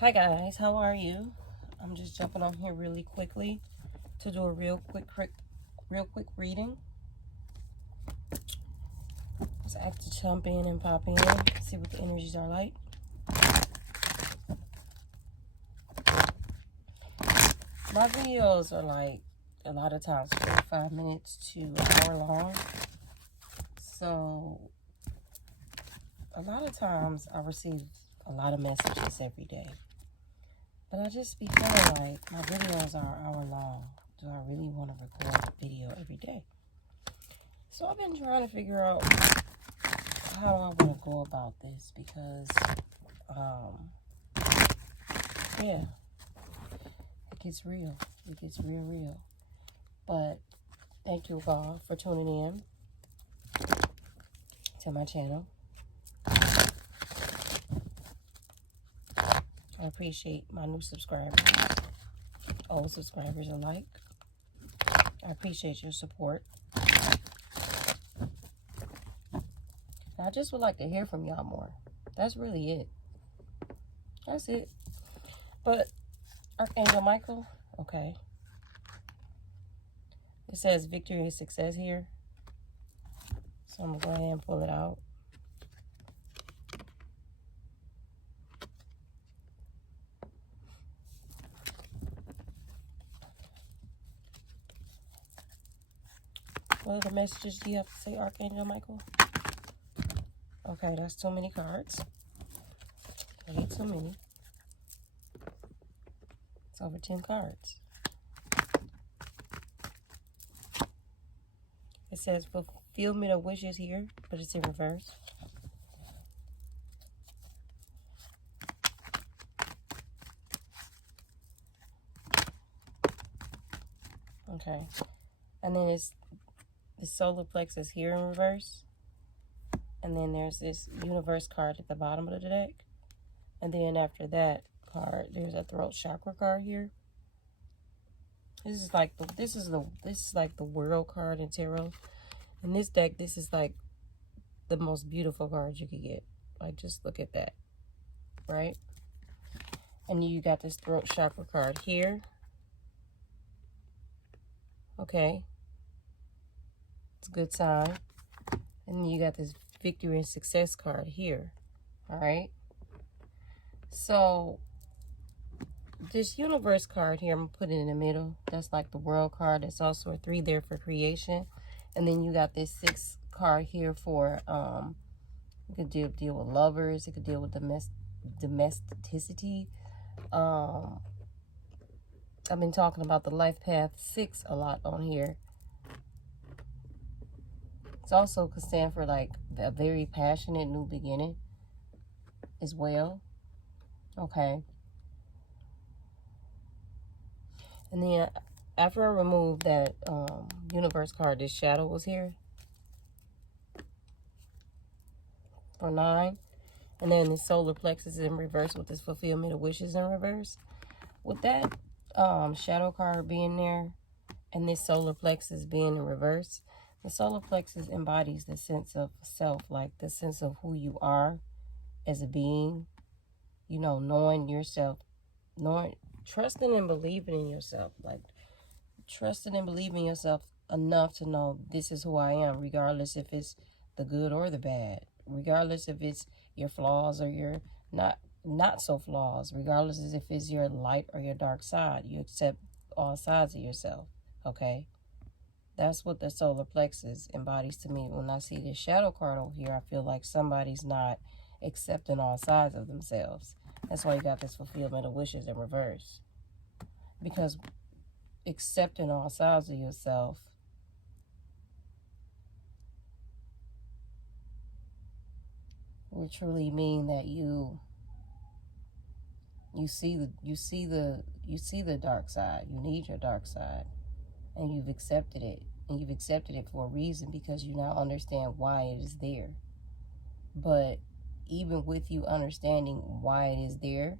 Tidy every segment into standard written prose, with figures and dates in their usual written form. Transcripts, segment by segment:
Hi guys, how are you? I'm just jumping on here really quickly to do a real quick reading. Just have to jump in and pop in, see what the energies are like. My videos are like a lot of times 45 minutes to an hour long. So a lot of times I receive a lot of messages every day. But I just be feeling like my videos are an hour long. Do I really want to record a video every day? So I've been trying to figure out how I want to go about this because, yeah, it gets real. It gets real. But thank you all for tuning in to my channel. I appreciate my new subscribers, old subscribers alike. I appreciate your support. I just would like to hear from y'all more. That's really it. That's it. But Archangel Michael, okay. It says victory and success here. So I'm going to go ahead and pull it out. What other messages do you have to say, Archangel Michael? Okay, that's too many cards. Way too many. It's over 10 cards. It says fulfillment of wishes here, but it's in reverse. Okay. And then it's the solar plexus here in reverse. And then there's this universe card at the bottom of the deck. And then after that card, there's a throat chakra card here. This is like the world card in tarot. In this deck, this is like the most beautiful card you could get. Like, just look at that, right? And you got this throat chakra card here. Okay, it's a good sign. And then you got this victory and success card here. All right. So this universe card here, I'm gonna put it in the middle. That's like the world card. It's also a 3 there for creation. And then you got this 6 card here for you could deal with lovers. It could deal with domesticity. I've been talking about the life path 6 a lot on here. It's also could stand for like a very passionate new beginning as well. Okay. And then after I remove that universe card, this shadow was here for 9. And then the solar plexus is in reverse with this fulfillment of wishes in reverse. With that shadow card being there and this solar plexus being in reverse, the solar plexus embodies the sense of self, like the sense of who you are as a being, you know, knowing yourself, trusting and believing in yourself, like trusting and believing yourself enough to know this is who I am, regardless if it's the good or the bad, regardless if it's your flaws or your not so flaws, regardless if it's your light or your dark side. You accept all sides of yourself. Okay, that's what the solar plexus embodies to me. When I see this shadow card over here, I feel like somebody's not accepting all sides of themselves. That's why you got this fulfillment of wishes in reverse, because accepting all sides of yourself would truly mean that you see the dark side. You need your dark side, and you've accepted it, and you've accepted it for a reason, because you now understand why it is there. But even with you understanding why it is there,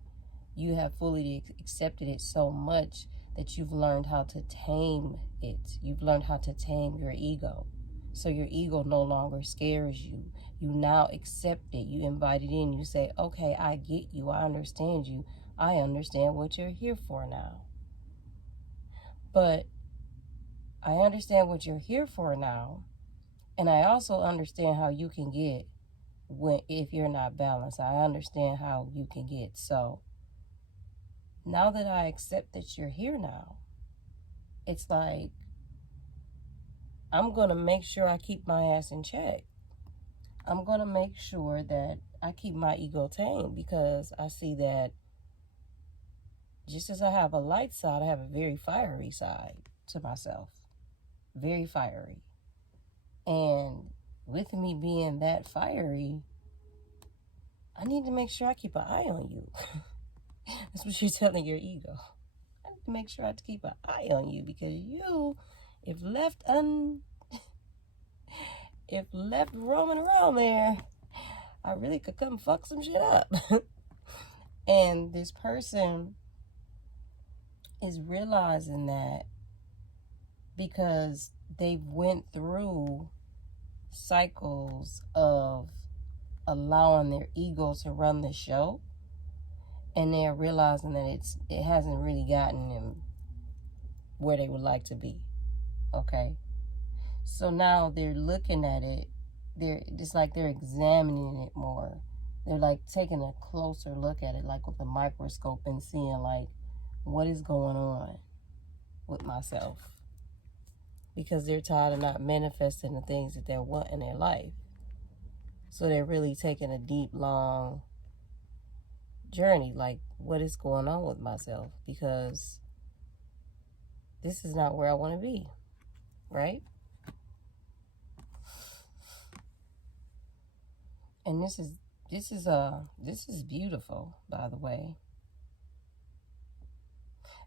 you have fully accepted it so much that you've learned how to tame it. You've learned how to tame your ego. So your ego no longer scares you. You now accept it. You invite it in. You say, okay, I get you. I understand you. I understand what you're here for now. But I understand what you're here for now. And I also understand how you can get if you're not balanced. I understand how you can get. So now that I accept that you're here now, it's like, I'm going to make sure I keep my ass in check. I'm going to make sure that I keep my ego tame, because I see that just as I have a light side, I have a very fiery side to myself. Very fiery. And with me being that fiery, I need to make sure I keep an eye on you. That's what you're telling your ego. I need to make sure I have to keep an eye on you, because you, if left roaming around there, I really could come fuck some shit up. And this person is realizing that, because they've went through cycles of allowing their ego to run the show, and they're realizing that it hasn't really gotten them where they would like to be. Okay, so now they're looking at it. It's like they're examining it more. They're like taking a closer look at it, like with a microscope, and seeing like what is going on with myself, because they're tired of not manifesting the things that they want in their life. So they're really taking a deep, long journey, like, what is going on with myself? Because this is not where I want to be, right? And this is beautiful, by the way.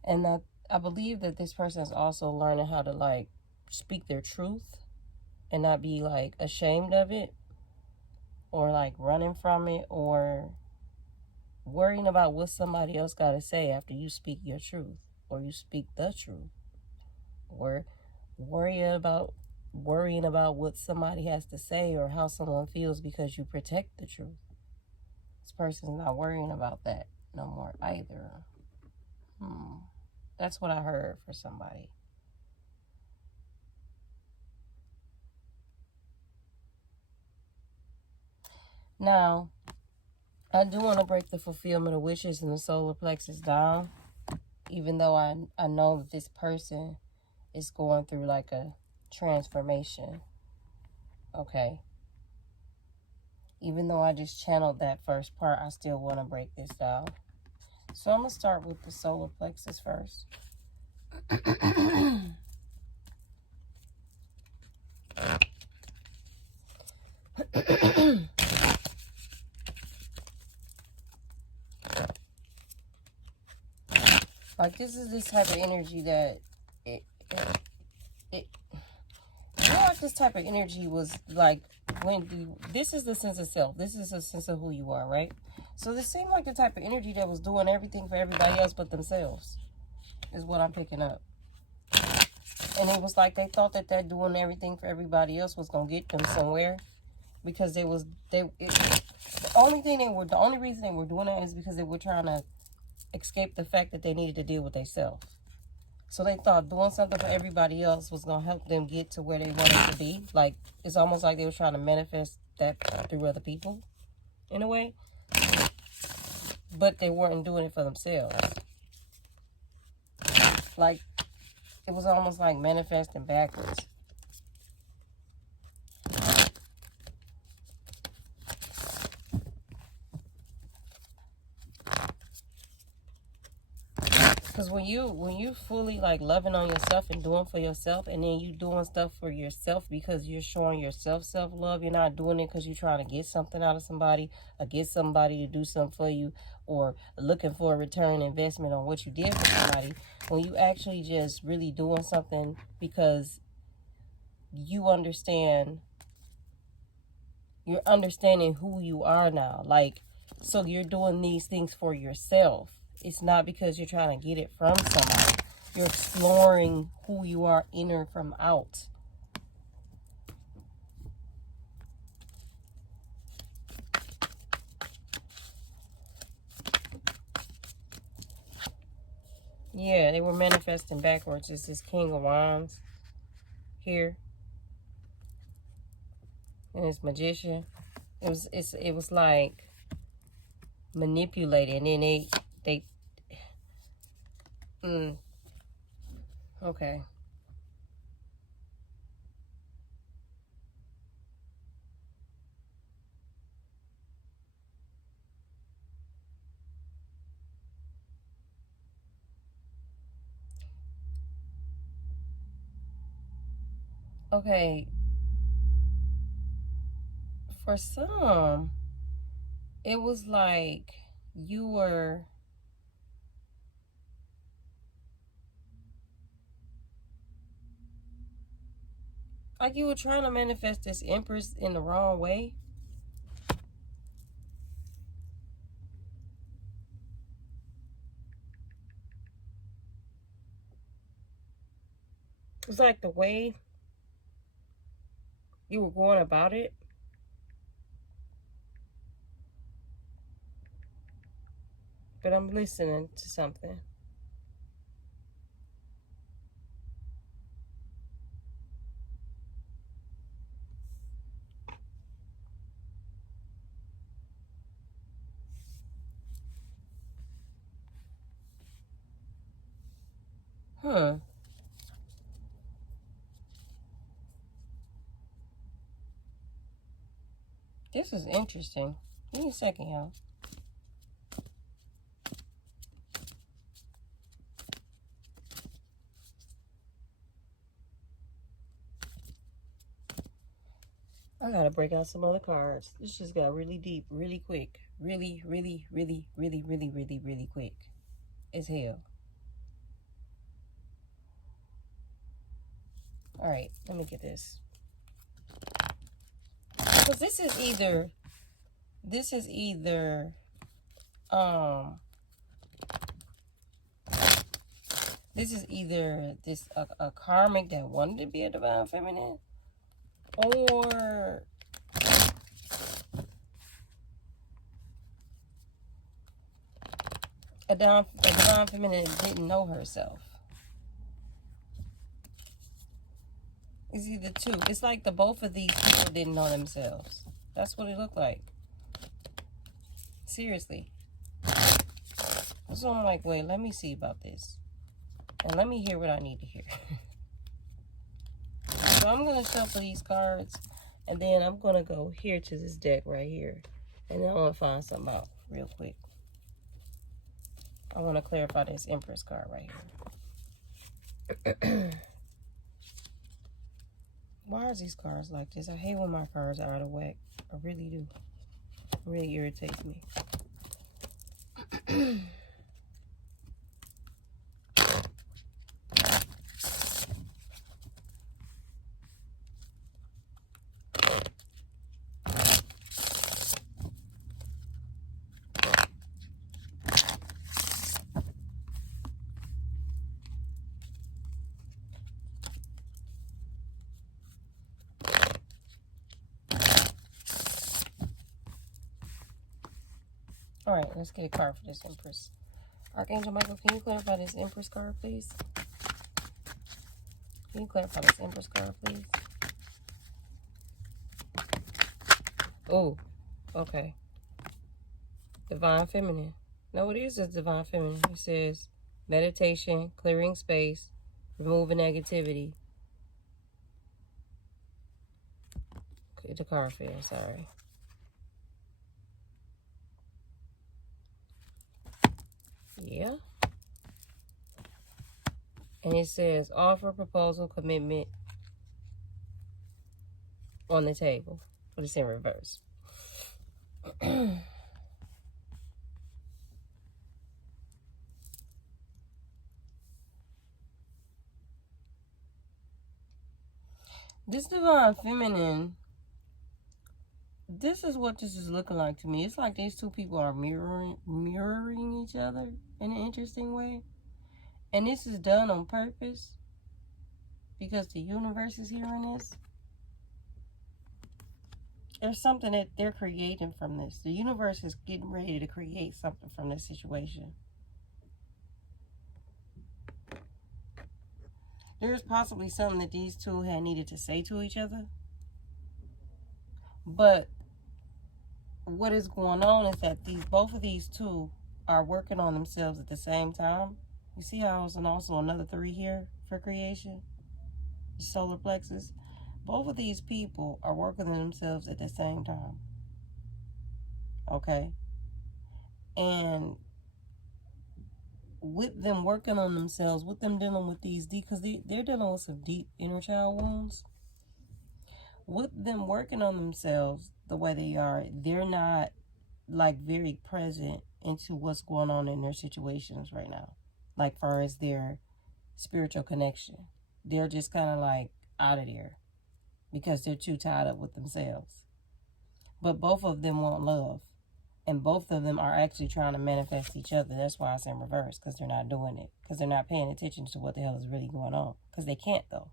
And I believe that this person is also learning how to like speak their truth and not be like ashamed of it, or like running from it, or worrying about what somebody else got to say after you speak your truth, or you speak the truth, or worrying about what somebody has to say or how someone feels because you protect the truth. This person's not worrying about that no more either. That's what I heard for somebody. Now, I do want to break the fulfillment of wishes and the solar plexus down, even though I know that this person is going through like a transformation. Okay. Even though I just channeled that first part, I still want to break this down. So I'm going to start with the solar plexus first. Like, this is this type of energy that this type of energy was like, this is the sense of self. This is a sense of who you are, right? So this seemed like the type of energy that was doing everything for everybody else but themselves, is what I'm picking up. And it was like they thought that doing everything for everybody else was gonna get them somewhere, because the only reason they were doing that is because they were trying to escape the fact that they needed to deal with themselves. So they thought doing something for everybody else was going to help them get to where they wanted to be. Like, it's almost like they were trying to manifest that through other people, in a way. But they weren't doing it for themselves. Like, it was almost like manifesting backwards. Because when you fully like loving on yourself and doing for yourself, and then you doing stuff for yourself because you're showing yourself self-love, you're not doing it because you're trying to get something out of somebody, or get somebody to do something for you, or looking for a return investment on what you did for somebody. When you actually just really doing something because you're understanding who you are now. Like, so you're doing these things for yourself. It's not because you're trying to get it from somebody. You're exploring who you are inner from out. Yeah, they were manifesting backwards. It's this King of Wands here. And this Magician. It was like manipulated. And then they okay. Okay. For some, it was like you were trying to manifest this Empress in the wrong way. It was like the way you were going about it. But I'm listening to something. This is interesting. Give me a second, y'all. I gotta break out some other cards. This just got really deep, really quick. Really, really, really, really, really, really, really quick. As hell. Alright, let me get this. Because this is either a karmic that wanted to be a divine feminine, or a divine feminine didn't know herself. It's either two. It's like both of these people didn't know themselves. That's what it looked like. Seriously. So I'm like, wait, let me see about this. And let me hear what I need to hear. So I'm going to shuffle these cards. And then I'm going to go here to this deck right here. And then I want to find something out real quick. I want to clarify this Empress card right here. Why are these cards like this? I hate when my cards are out of whack. I really do. It really irritates me. All right, let's get a card for this Empress. Archangel Michael, can you clarify this Empress card, please? Can you clarify this Empress card, please? Oh, okay. Divine Feminine. No, it is a Divine Feminine. It says meditation, clearing space, removing negativity. The card fell, sorry. Yeah. And it says offer, proposal, commitment on the table. But it's in reverse. This Divine Feminine, this is what this is looking like to me. It's like these two people are mirroring each other in an interesting way. And this is done on purpose because the universe is hearing this. There's something that they're creating from this. The universe is getting ready to create something from this situation. There's possibly something that these two had needed to say to each other. But what is going on is that both of these two are working on themselves at the same time. You see how there's also another 3 here for creation? The solar plexus. Both of these people are working on themselves at the same time. Okay? And with them working on themselves, with them dealing with these because they're dealing with some deep inner child wounds. With them working on themselves the way they are, they're not like very present into what's going on in their situations right now. Like far as their spiritual connection. They're just kind of like out of there because they're too tied up with themselves. But both of them want love. And both of them are actually trying to manifest each other. That's why it's in reverse, because they're not doing it. Because they're not paying attention to what the hell is really going on. Because they can't, though.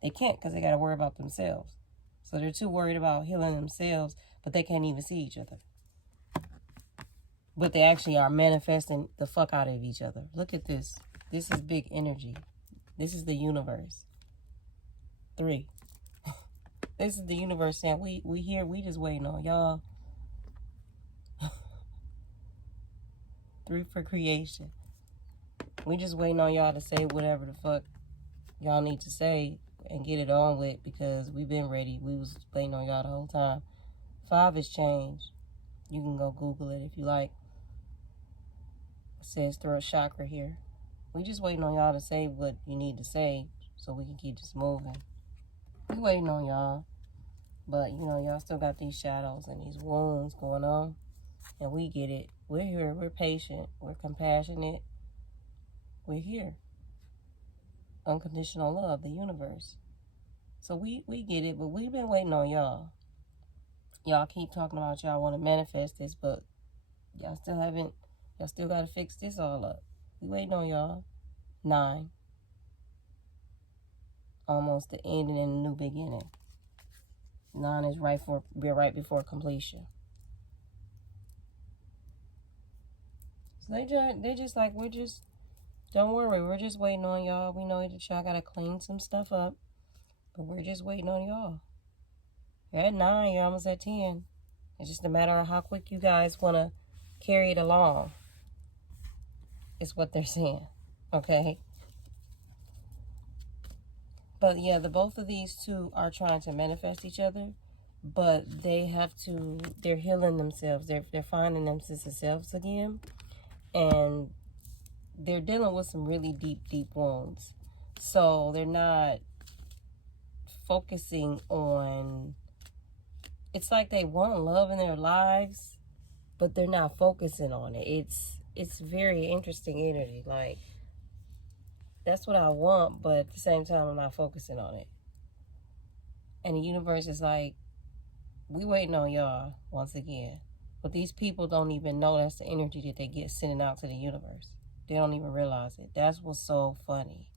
They can't because they got to worry about themselves. So they're too worried about healing themselves, but they can't even see each other. But they actually are manifesting the fuck out of each other. Look at this. This is big energy. This is the universe. 3. This is the universe saying, we here, we just waiting on y'all. 3 for creation. We just waiting on y'all to say whatever the fuck y'all need to say and get it on with, because we've been ready. We was waiting on y'all the whole time. 5 is change. You can go Google it if you like. It says throat chakra here. We just waiting on y'all to say what you need to say so we can keep this moving. We waiting on y'all. But, you know, y'all still got these shadows and these wounds going on. And we get it. We're here. We're patient. We're compassionate. We're here. Unconditional love, the universe. So we get it, but we've been waiting on y'all. Y'all keep talking about y'all want to manifest this, but y'all still got to fix this all up. We waiting on y'all. 9. Almost the ending and a new beginning. 9 is right before completion. So they just like, don't worry, we're just waiting on y'all. We know that y'all gotta clean some stuff up, but we're just waiting on y'all. You're at 9, you're almost at 10. It's just a matter of how quick you guys want to carry it along. Is what they're saying. Okay? But yeah, both of these two are trying to manifest each other, but they're healing themselves. They're finding themselves again, and they're dealing with some really deep wounds. So they're not focusing on, it's like they want love in their lives, but they're not focusing on it. It's very interesting energy. Like, that's what I want, but at the same time, I'm not focusing on it. And the universe is like, we waiting on y'all once again. But these people don't even know that's the energy that they get sending out to the universe. They don't even realize it. That's what's so funny.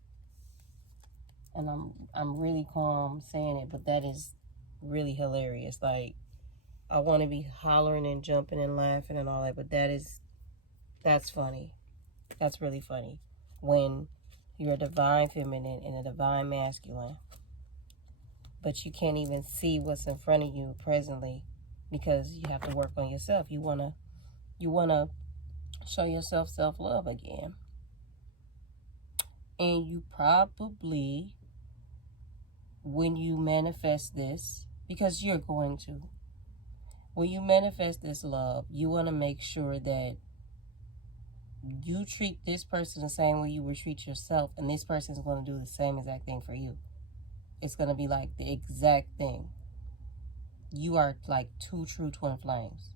And I'm really calm saying it, but that is really hilarious. Like, I want to be hollering and jumping and laughing and all that, but that's funny. That's really funny. When you're a divine feminine and a divine masculine, but you can't even see what's in front of you presently because you have to work on yourself. You wanna show yourself self-love again. And you probably, when you manifest this, because you're going to, when you manifest this love, you want to make sure that you treat this person the same way you would treat yourself, and this person is going to do the same exact thing for you. It's going to be like the exact thing. You are like 2 true twin flames.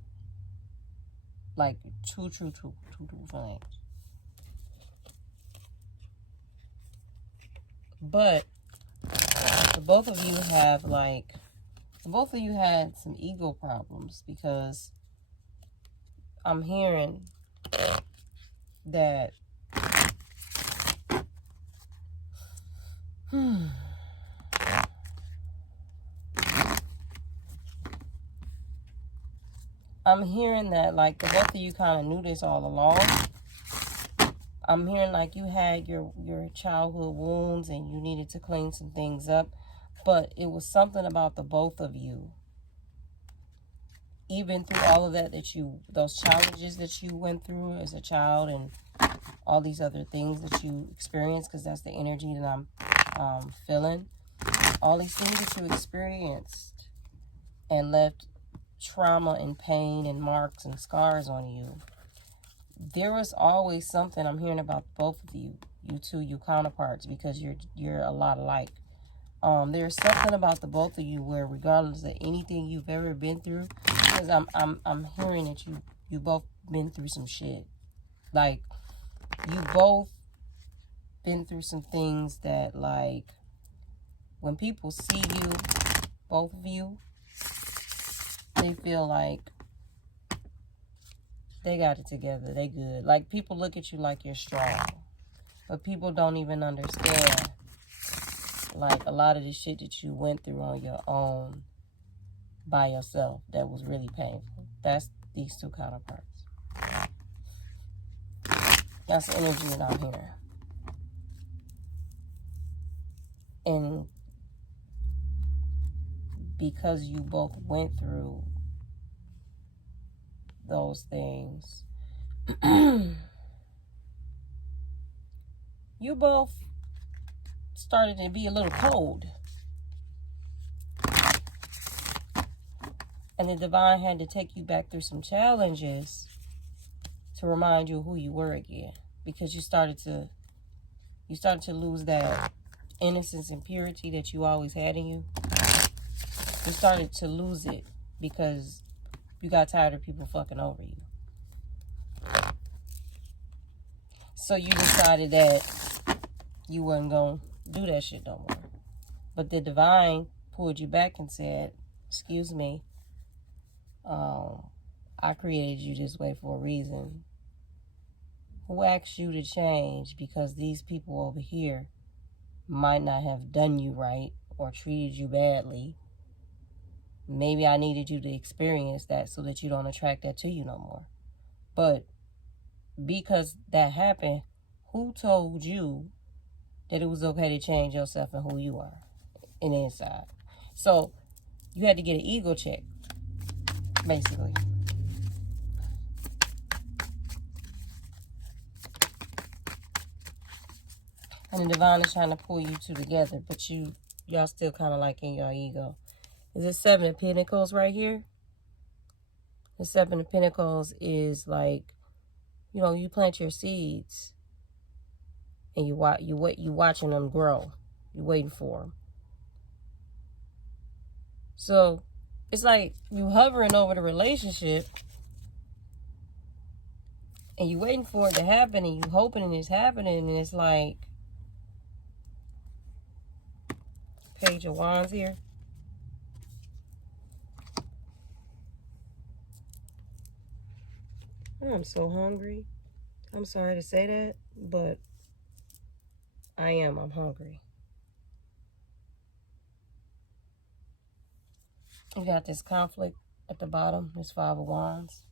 Like 2 true flames. But both of you had some ego problems, because I'm hearing that like the both of you kind of knew this all along. I'm hearing like you had your childhood wounds and you needed to clean some things up, but it was something about the both of you. Even through all of that those challenges that you went through as a child and all these other things that you experienced, because that's the energy that I'm feeling. All these things that you experienced and left trauma and pain and marks and scars on you. There was always something I'm hearing about both of you two, you counterparts, because you're a lot alike. There's something about the both of you where, regardless of anything you've ever been through, because I'm hearing that you both been through some shit. Like, you both been through some things that, like, when people see you, both of you, they feel like they got it together. They good. Like, people look at you like you're strong, but people don't even understand, like, a lot of the shit that you went through on your own by yourself that was really painful. That's these two counterparts. That's the energy that I'm hearing. And because you both went through those things, you both started to be a little cold. And the divine had to take you back through some challenges to remind you of who you were again. Because you started to lose that innocence and purity that you always had in you. You started to lose it because you got tired of people fucking over you. So you decided that you wasn't going to do that shit no more. But the divine pulled you back and said, excuse me, I created you this way for a reason. Who asked you to change? Because these people over here might not have done you right or treated you badly. Maybe I needed you to experience that so that you don't attract that to you no more. But because that happened, who told you that it was okay to change yourself and who you are in the inside? So you had to get an ego check, basically. And the divine is trying to pull you two together, but y'all still kind of like in your ego. Is it Seven of Pentacles right here? The Seven of Pentacles is like, you know, you plant your seeds and you watching them grow. You're waiting for them. So it's like you hovering over the relationship and you waiting for it to happen and you hoping it's happening, and it's like Page of Wands here. I'm so hungry. I'm sorry to say that, but I'm hungry. You got this conflict at the bottom, this Five of Wands.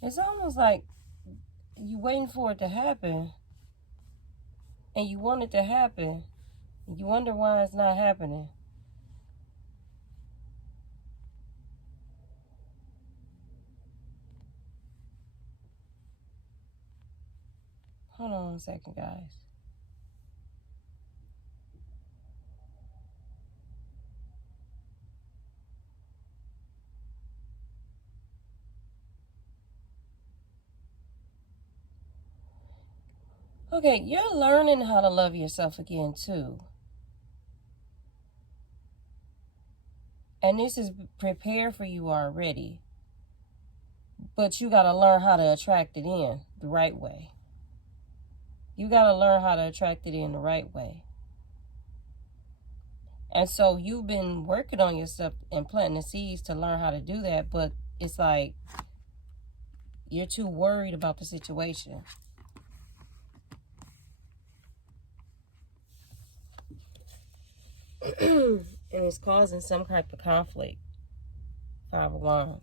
It's almost like you waiting for it to happen, and you want it to happen, and you wonder why it's not happening. Hold on a second, guys. Okay, you're learning how to love yourself again, too. And this is prepared for you already. But you got to learn how to attract it in the right way. You got to learn how to attract it in the right way. And so you've been working on yourself and planting the seeds to learn how to do that. But it's like you're too worried about the situation. And it's causing some type of conflict. 5 of Wands.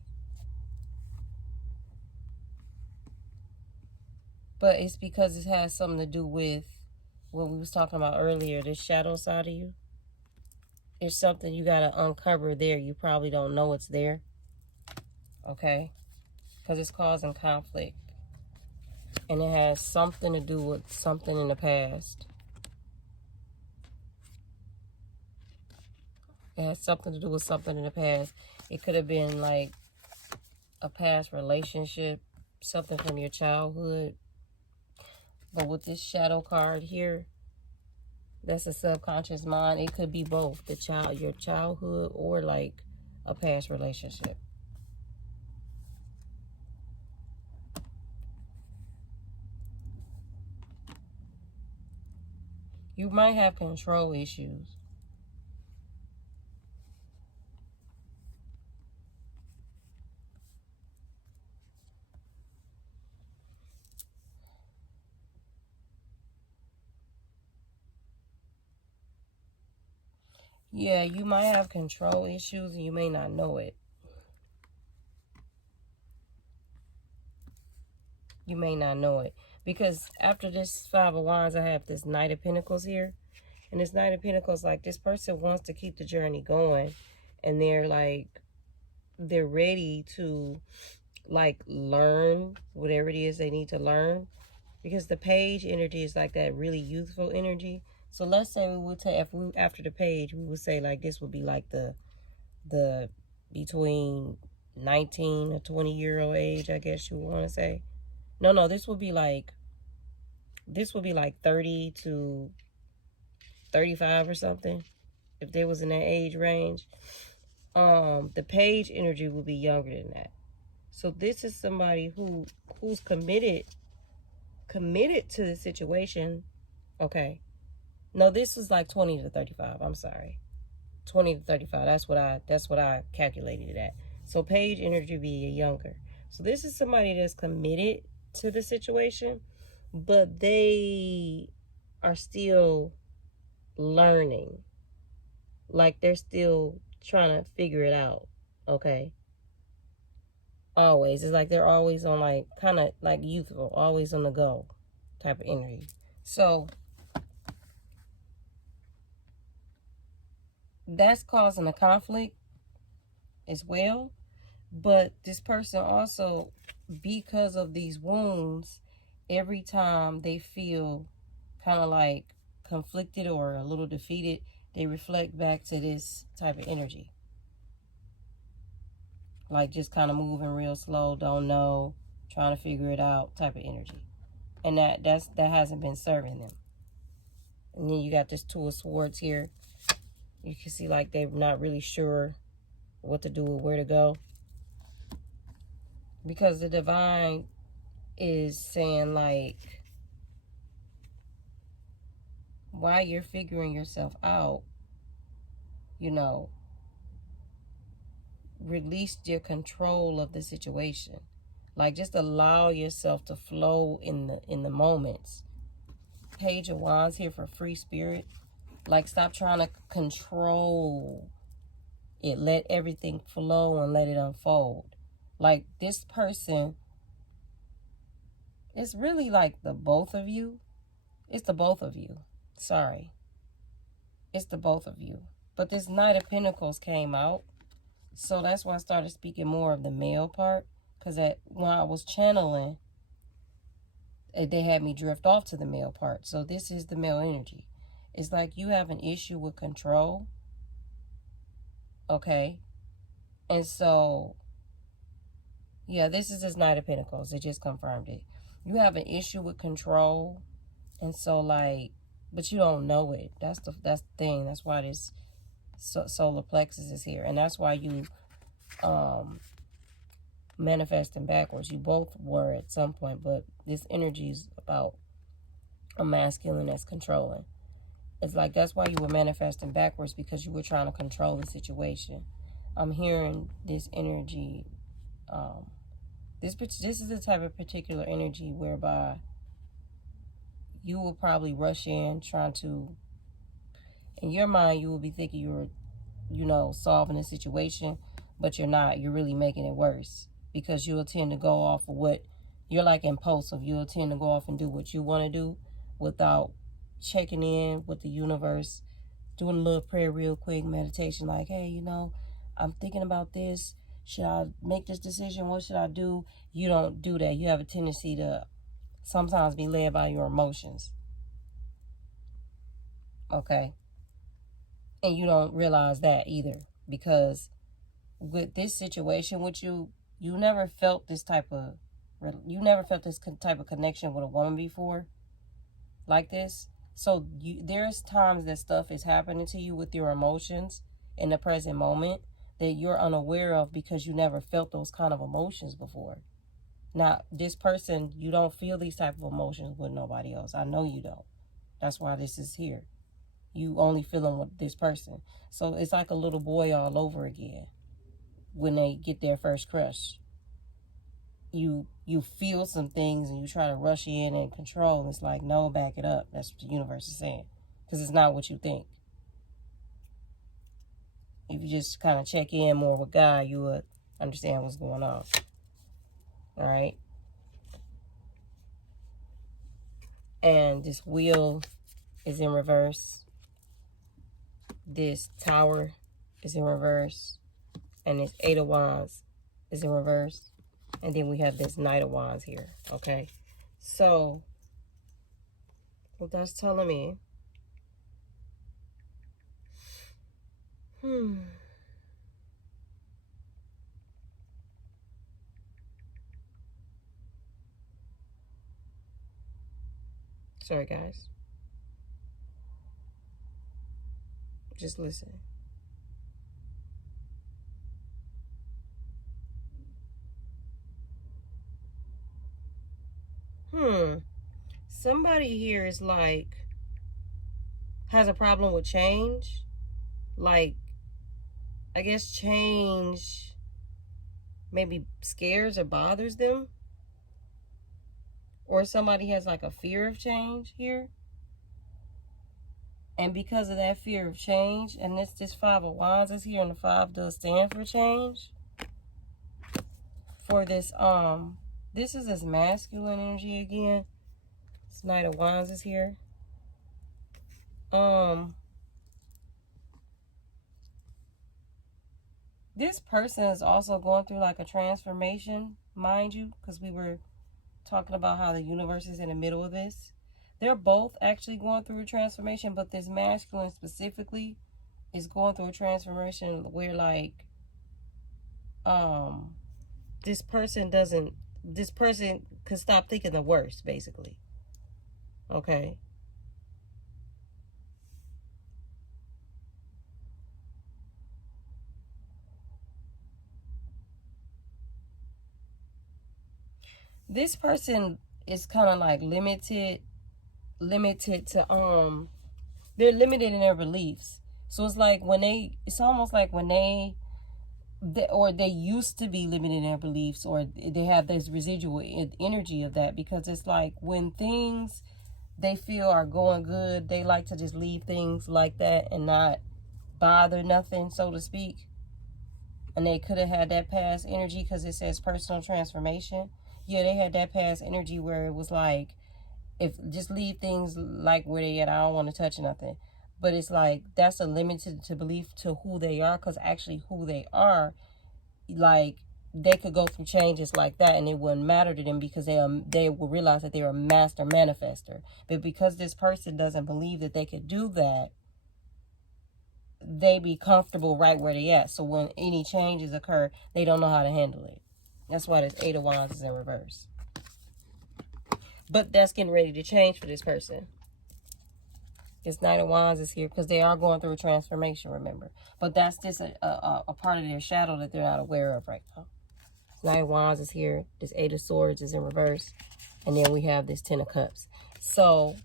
But it's because it has something to do with what we was talking about earlier, the shadow side of you. There's something you got to uncover there. You probably don't know it's there. Okay? Because it's causing conflict. And it has something to do with something in the past. It has something to do with something in the past. It could have been like a past relationship, something from your childhood. But with this shadow card here, that's a subconscious mind. It could be both your childhood, or like a past relationship. You might have control issues. Yeah, you might have control issues and you may not know it. You may not know it. Because after this 5 of Wands, I have this Knight of Pentacles here. And this Knight of Pentacles, like, this person wants to keep the journey going. And they're ready to, like, learn whatever it is they need to learn. Because the Page energy is like that really youthful energy. So let's say we would take, after the Page, we would say like this would be like the between 19 to 20-year-old age, I guess you want to say. No, this would be like 30 to 35 or something, if they was in that age range. The Page energy would be younger than that. So this is somebody who's committed to the situation. Okay. No, this is like 20 to 35. I'm sorry. 20 to 35. That's what I calculated it at. So Page energy be younger. So this is somebody that's committed to the situation, but they are still learning. Like they're still trying to figure it out. Okay. Always. It's like they're always on, like, kind of like youthful, always on the go type of energy. So that's causing a conflict as well. But this person also, because of these wounds, every time they feel kind of like conflicted or a little defeated, they reflect back to this type of energy. Like just kind of moving real slow, don't know, trying to figure it out type of energy. And that hasn't been serving them. And then you got this Two of Swords here. You can see like they're not really sure what to do or where to go. Because the Divine is saying, like, while you're figuring yourself out, you know, release your control of the situation. Like, just allow yourself to flow in the moments. Page of Wands here for free spirit. Like, stop trying to control it. Let everything flow and let it unfold. Like, this person, it's really like the both of you. It's the both of you. Sorry. It's the both of you. But this Knight of Pentacles came out. So that's why I started speaking more of the male part. Because when I was channeling, they had me drift off to the male part. So this is the male energy. It's like you have an issue with control. Okay. And so, yeah, this is this Knight of Pentacles. It just confirmed it. You have an issue with control. And so, like, but you don't know it. That's the thing. That's why this solar plexus is here. And that's why you manifesting backwards. You both were at some point, but this energy is about a masculine that's controlling. It's like that's why you were manifesting backwards, because you were trying to control the situation. I'm hearing this energy. This is the type of particular energy whereby you will probably rush in trying to In your mind, you will be thinking you're, you know, solving a situation, but you're not. You're really making it worse, because you'll tend to go off of what you're like impulsive. You'll tend to go off and do what you want to do without checking in with the universe, doing a little prayer real quick, meditation, like, hey, you know, I'm thinking about this. Should I make this decision? What should I do? You don't do that. You have a tendency to sometimes be led by your emotions. Okay? And you don't realize that either, because with this situation with you, you never felt this type of connection with a woman before like this. So there's times that stuff is happening to you with your emotions in the present moment that you're unaware of, because you never felt those kind of emotions before. Now, this person, you don't feel these type of emotions with nobody else. I know you don't. That's why this is here. You only feel them with this person. So it's like a little boy all over again when they get their first crush. You feel some things and you try to rush in and control. And it's like, no, back it up. That's what the universe is saying. Because it's not what you think. If you just kind of check in more with God, you would understand what's going on. All right? And this wheel is in reverse. This tower is in reverse. And this 8 of Wands is in reverse. And then we have this Knight of Wands here. Okay? So, what that's telling me... Sorry, guys. Just listen. Somebody here is like, has a problem with change. Like, I guess change maybe scares or bothers them. Or somebody has like a fear of change here. And because of that fear of change, and this 5 of Wands is here, and the 5 does stand for change. For this, this is this masculine energy again. This Knight of Wands is here. This person is also going through like a transformation, mind you, because we were talking about how the universe is in the middle of this. They're both actually going through a transformation, but this masculine specifically is going through a transformation where like this person could stop thinking the worst, basically. Okay. This person is kind of like limited to they're limited in their beliefs. So it's like it's almost like when they used to be limited in their beliefs, or they have this residual energy of that, because it's like when things they feel are going good, they like to just leave things like that and not bother nothing, so to speak. And they could have had that past energy, because it says personal transformation. Yeah, they had that past energy where it was like, if just leave things like where they at, I don't want to touch nothing. But it's like, that's a limited to belief to who they are, because actually who they are, like, they could go through changes like that and it wouldn't matter to them, because they will realize that they're a master manifester. But because this person doesn't believe that they could do that, they be comfortable right where they at. So when any changes occur, they don't know how to handle it. That's why this 8 of Wands is in reverse. But that's getting ready to change for this person. This Knight of Wands is here because they are going through a transformation, remember. But that's just a part of their shadow that they're not aware of right now. This Knight of Wands is here. This 8 of Swords is in reverse. And then we have this 10 of Cups. So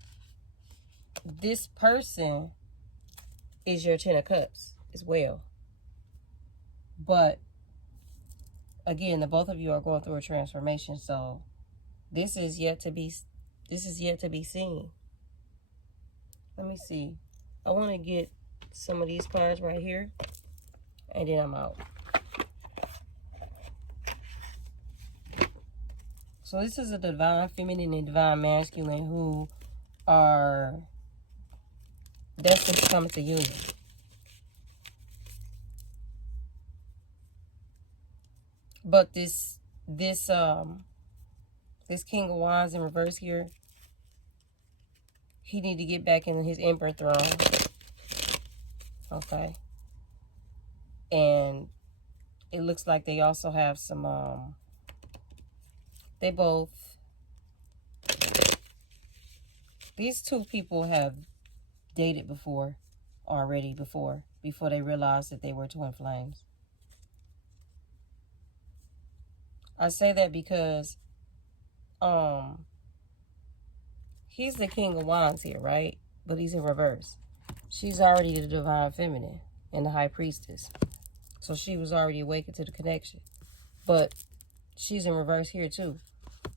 this person is your 10 of Cups as well. But again, the both of you are going through a transformation. So this is yet to be seen. Let me see. I want to get some of these cards right here, and then I'm out. So this is a divine feminine and divine masculine who are destined to come to union. But this King of Wands in reverse here, he need to get back in his Emperor throne. Okay. And it looks like they also have some these two people have dated before they realized that they were twin flames. I say that because he's the King of Wands here, right? But he's in reverse. She's already the divine feminine and the high priestess. So she was already awakened to the connection. But she's in reverse here too.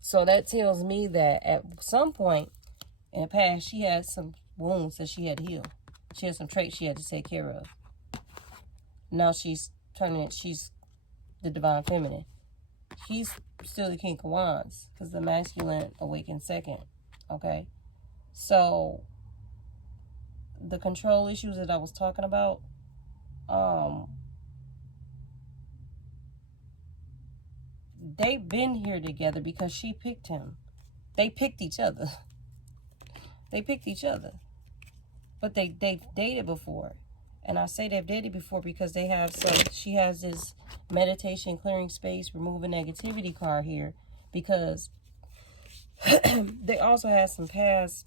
So that tells me that at some point in the past, she had some wounds that she had to heal. She had some traits she had to take care of. Now she's the divine feminine. He's still the King of Wands because the masculine awakened second. Okay? So the control issues that I was talking about, they've been here together because she picked him. They picked each other. They picked each other. But they've dated before. And I say they've dated before because they have she has this meditation, clearing space, removing negativity card here. Because they also had some past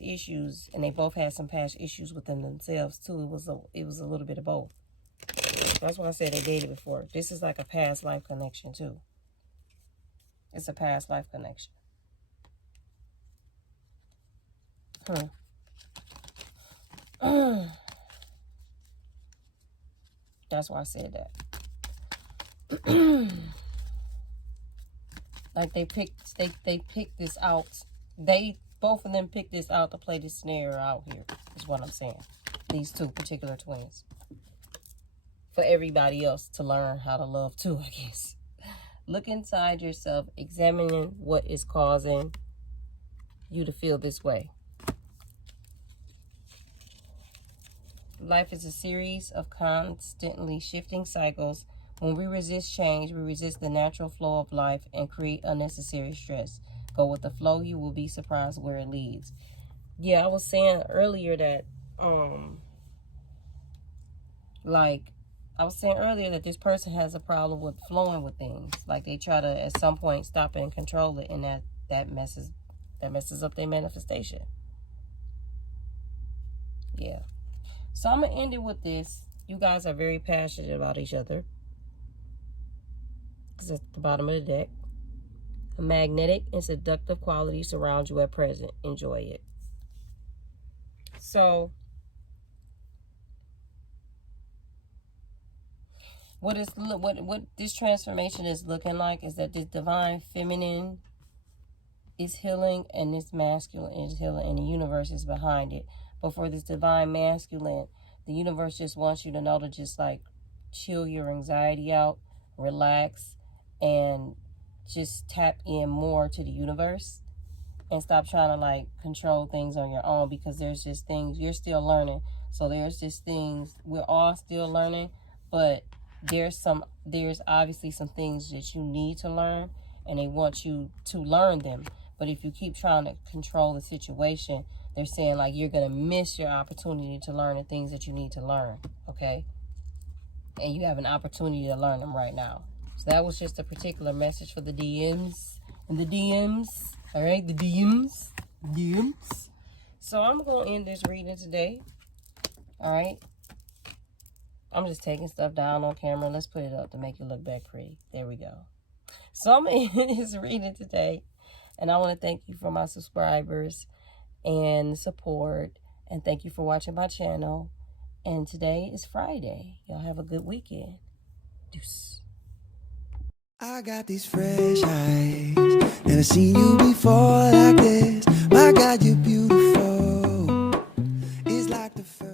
issues, and they both had some past issues within themselves too. It was a little bit of both. That's why I said they dated before. This is like a past life connection too. It's a past life connection. That's why I said that. Like they picked this out. Both of them picked this out to play this scenario out here, is what I'm saying. These two particular twins. For everybody else to learn how to love too, I guess. Look inside yourself, examining what is causing you to feel this way. Life is a series of constantly shifting cycles. When we resist change, we resist the natural flow of life and create unnecessary stress. Go with the flow, you will be surprised where it leads. Yeah, I was saying earlier that, this person has a problem with flowing with things. Like they try to, at some point, stop it and control it, and that messes up their manifestation. Yeah. So I'm going to end it with this. You guys are very passionate about each other. It's at the bottom of the deck. A magnetic and seductive quality surrounds you at present. Enjoy it. So, what this transformation is looking like is that this divine feminine is healing and this masculine is healing, and the universe is behind it. But for this divine masculine, the universe just wants you to know to just like chill your anxiety out, relax, and just tap in more to the universe and stop trying to like control things on your own, because there's just things you're still learning. So there's just things we're all still learning, but there's obviously some things that you need to learn, and they want you to learn them. But if you keep trying to control the situation, they're saying like you're going to miss your opportunity to learn the things that you need to learn, okay? And you have an opportunity to learn them right now. So that was just a particular message for the DMs and the DMs, all right? The DMs. So I'm going to end this reading today, all right? I'm just taking stuff down on camera. Let's put it up to make it look back pretty. There we go. So I'm going to end this reading today. And I want to thank you for my subscribers and support. And thank you for watching my channel. And today is Friday. Y'all have a good weekend. Deuce. I got these fresh eyes. Never seen you before like this. My God, you're beautiful. It's like the first.